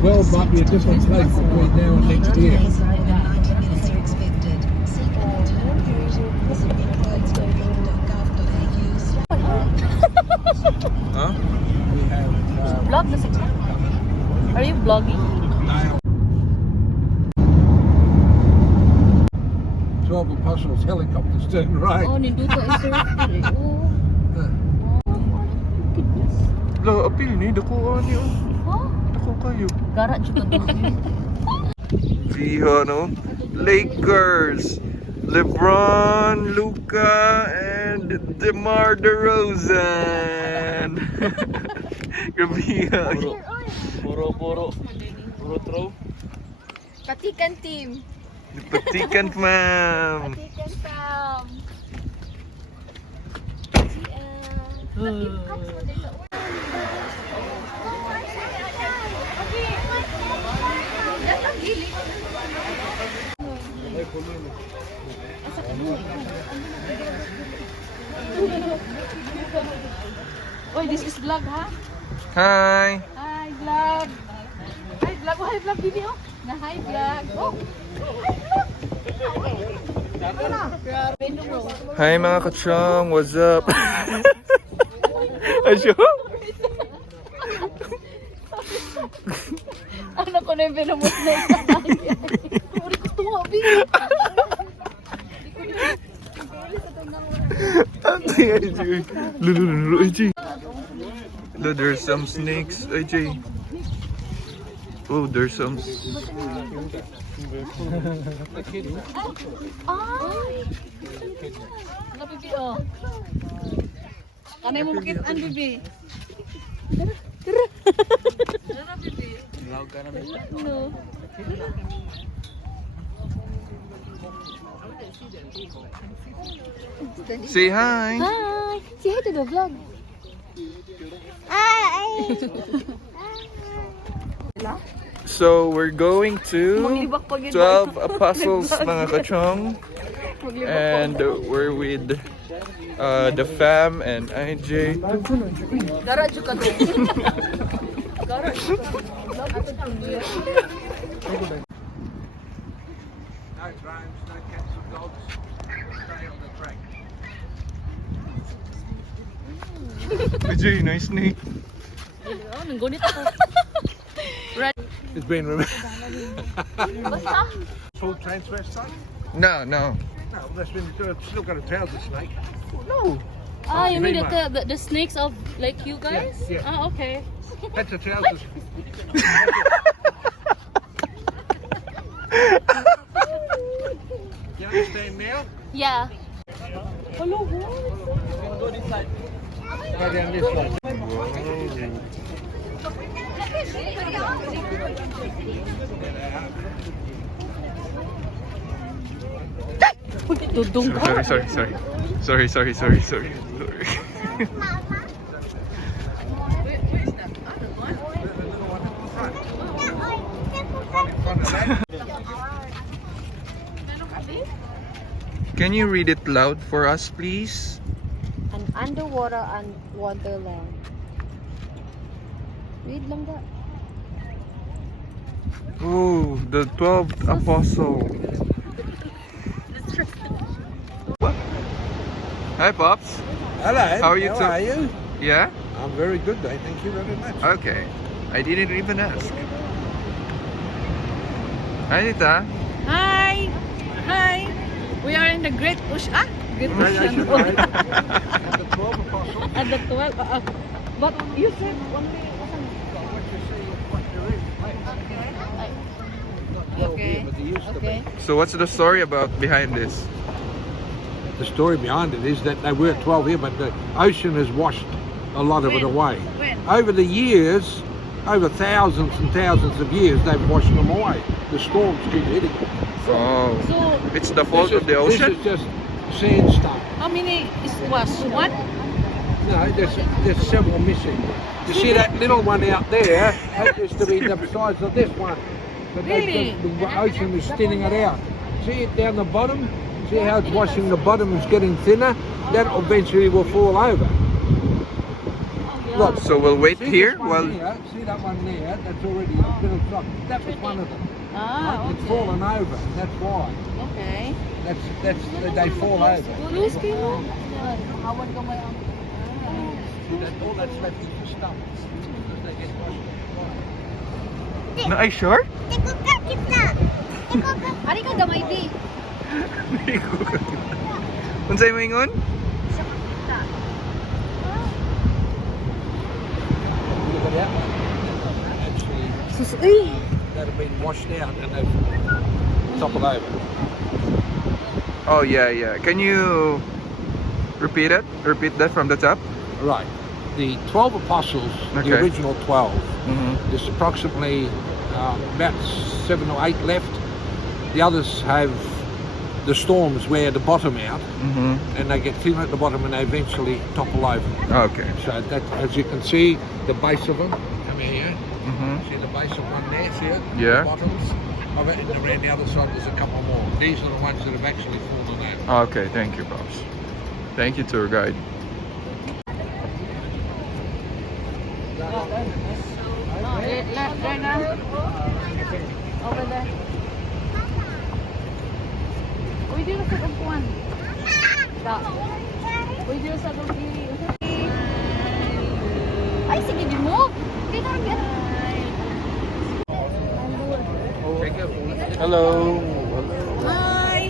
2012 might be a different place between now and next year. Huh? We have Vlog na sila. Are you vlogging? 12 Apostles helicopters turn right. Oh, ninduta is surfing. Oh. Lo, apil ni dako ani oh. Huh? Dako kayo. Gara juga doon. Fiha no. Lakers. LeBron, Luka, and DeMar DeRozan. Grabe. Puro throw. Patikan team. Patikan ma'am. Patikan Sam. Oy, this is vlog, ha? Hi. Hi, vlog. Hi, vlog. Oh, hi, vlog, Bibi, oh. Na, hi, vlog. Oh. Hi mga kachong, what's up? Asyo? Ano ko na yung pinamot na isa na yun? Uri ko tuwa, Bibi. Ate, AJ. Lulululu, AJ. Look, there's some snakes, AJ. Oh, there's some... Ay! Ano, Bibi, oh. Kanay mo makitaan, Bibi. Tara, Bibi. No. Say hi. Hi! Say hi to the vlog. Hi! So, we're going to Maglibak pa yun. 12 Apostles, mga kachong. And we're with the fam and IJ. Gara juga to. Gara juga. No drones, no cats or dogs. Stay on the track. IJ, nice snake. Oh, nanggunit ako. It's been removed. Basta. Full transfer stuff? No, no. No, that's been still got a trouser snake. You mean the snakes of like you guys? Yeah, yeah. Ah, okay. That's a trouser. You understand now? Yeah. Hello, Go down this way. Dudong ka. Sorry. Can you read it loud for us, please? An underwater and wonderland. Read lang ba? Oh, the 12th apostle. Hi, Pops. Hello. How are you? How are you? Yeah? I'm very good, though. Thank you very much. Okay. I didn't even ask. Hi, Tita. Hi. Hi. We are in the Great Ocean. Great Ocean. And the 12 apostles. At the 12. But you said only. Okay. But there used to be. Okay. So what's the story about behind this? The story behind it is that they were 12 here, but the ocean has washed a lot of it away. When? Over the years, over thousands and thousands of years, they've washed them away. The storms keep hitting them. Oh, So it's the fault of the ocean? This is just sandstone. how many is was? One? No, there's several missing. You see that little one out there? That used to be the size of this one. But Really? the ocean is thinning it out. See it down the bottom? See how it's washing the bottom is getting thinner? That eventually will fall over. Look. So we'll wait See here this one while... there? See that one there? That's already a bit of rock. That was one of them. Ah, It's okay. fallen over. That's why. Okay. They fall over. Lulus kayo. All that's left is the stumps. They get washed. Na ay sure? Ari ka gamay di. Unsay mo ingon? Look at that one. Actually, Susuy. that have been washed out and they've toppled over. Oh yeah, yeah. Can you repeat it? Repeat that from the top? Right. The 12 apostles, Okay. the original 12, Mm-hmm. there's approximately about 7 or 8 left. The others have the storms wear the bottom out Mm-hmm. and they get thinner at the bottom and they eventually topple over. Okay. So that, as you can see, the base of them, come here, Mm-hmm. see the base of one there, see it? Yeah. The bottoms of it, and around the other side there's a couple more. These are the ones that have actually fallen out. Okay, thank you, Pops. Thank you, tour guide. Over there. Uy, dito sa upuan. Da. Uy, dito sa upuan. Ay, sige, di-move. Dito rin yan. Hello. Hi!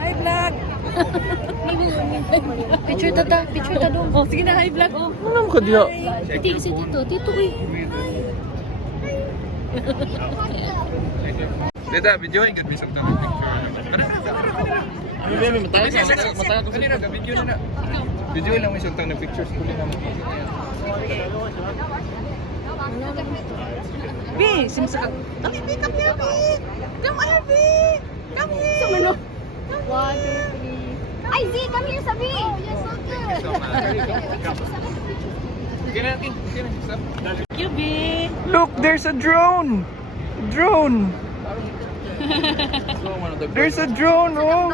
Hi, vlog! Picture tata, picture ta dong. Oh, sige na, hi, vlog. Oh. Ano ka diya? Titi si Tito, Tito eh. Dita, video yung good bisog tayo picture. Kanina ka, video na na. Video lang may sultang na pictures ko lang. B, simsakag. Come here, come here, B! Come here, B! Come here! Sa mano? 1, 2, 3. Ay, Z, come here, sabi. Oh, you're so good. Thank you, B! Look, there's a drone. Drone. There's a drone, oh.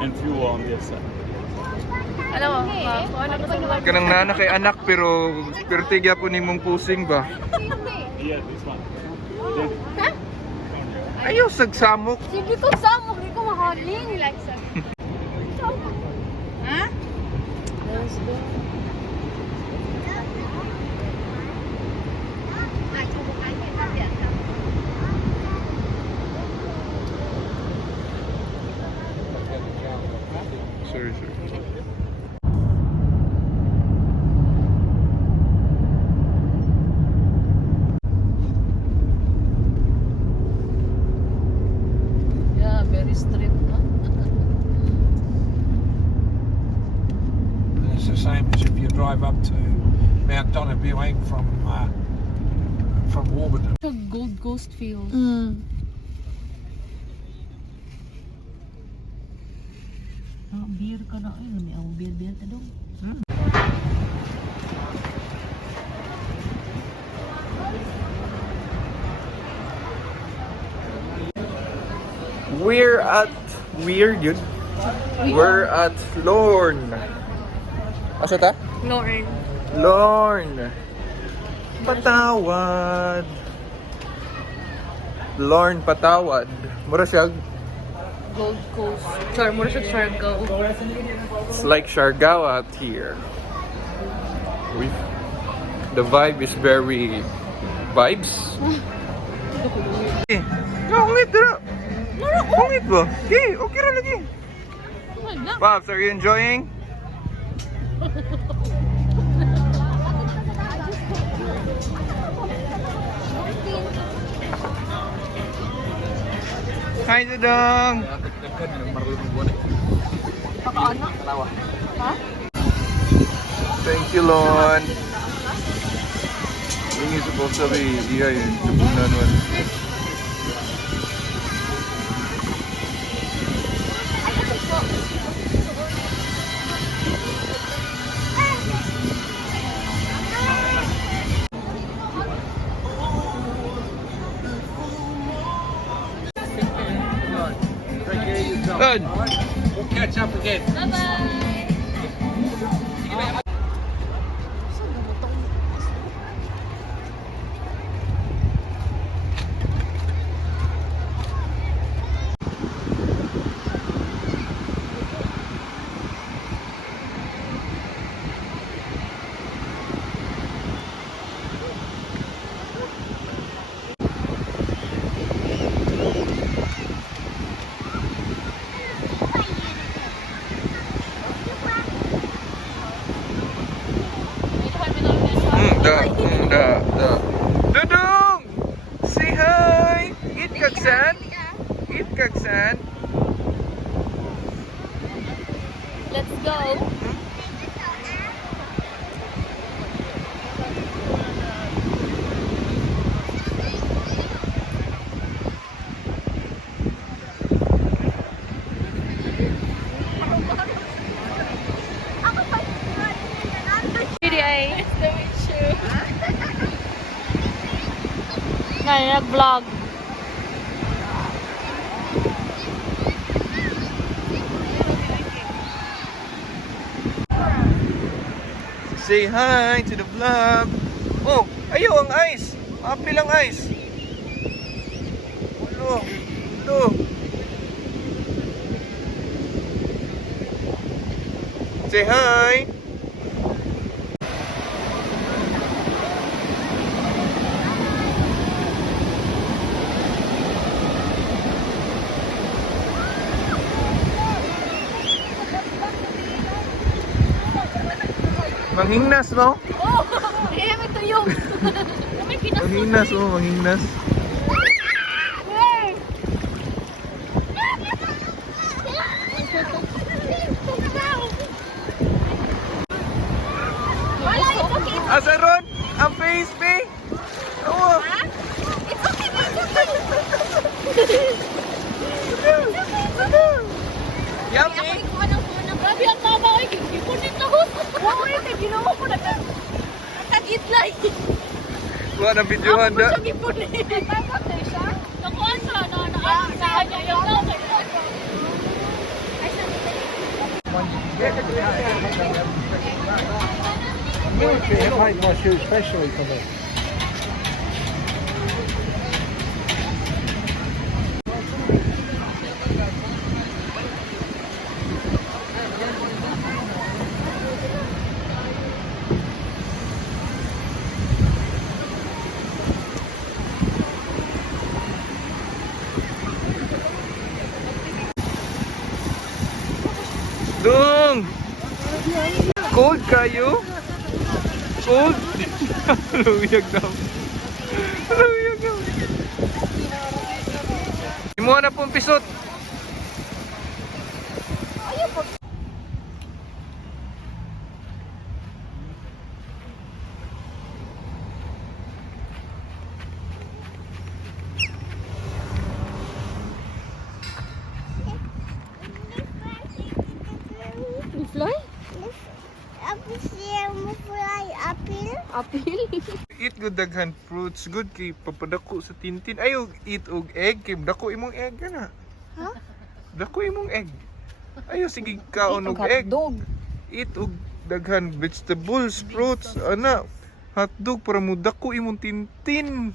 And few on this side. Ano? Ano ko sa vlog? Kanang nana kay anak pero tigya po nimong pusing ba? Yeah, this one. Ayaw sagsamok. Sige ko samok, di ko makaling. Ha? Sorry, sorry. Yeah, very strict, no? It's the same as if you drive up to Mount Donabuing from Warburton. Gold Coast feels. Beer ka na. Ay, may ang beer ka dong. We're good. We're at Lorne. Asa ta? Lauren. Lorne. Patawad. Lorne Patawad. Mura siya. Gold Coast. Char, mura siya Siargao. It's like Siargao out here. The vibe is very vibes. Ungit dira. Ungit ba? Okay, okay ra lagi. Pops, are you enjoying? Hi, Dudong! Thank you, Lon. Ini supposed to be iya yun, tubunan one. Good. We'll catch yourself again. Bye-bye! Da. Dudung! Say hi! Eat kaksan? Eat kaksan? Let's go! Nice to meet you. Nag-vlog. Say hi to the vlog. Oh, ayaw ang ice. Apil ang ice. Ulo. Ulo. Say hi. Manghingnas mo? Oh! Hindi naman ito yung... May pinasunan. Manghingnas mo, manghingnas. Asa ron? Ang face, pe? Oo. It's okay, it's okay. Yummy. Grabe ang mama ko. Ikipon nito. Oo, ito. Ginawa ko na. Tag-itlay. Kuha ng videohan da. Ako siyang ipon eh. Nakuha siya. Naasahan niya. Yung tao. Military have made my shoes specially for this. Dung! Cold kayo? Cold? Luyag na. Luyag na. Imuha na pong pisot. Fly? Ako siya mo fly apple. Apil? Eat good daghan fruits. Good kay papadako sa tintin. Ayaw eat og egg. Kay dako imong egg na. Huh? Dako imong egg. Ayaw sige kaon og egg. Eat og daghan vegetables, fruits, ana. Hotdog para mo dako imong tintin.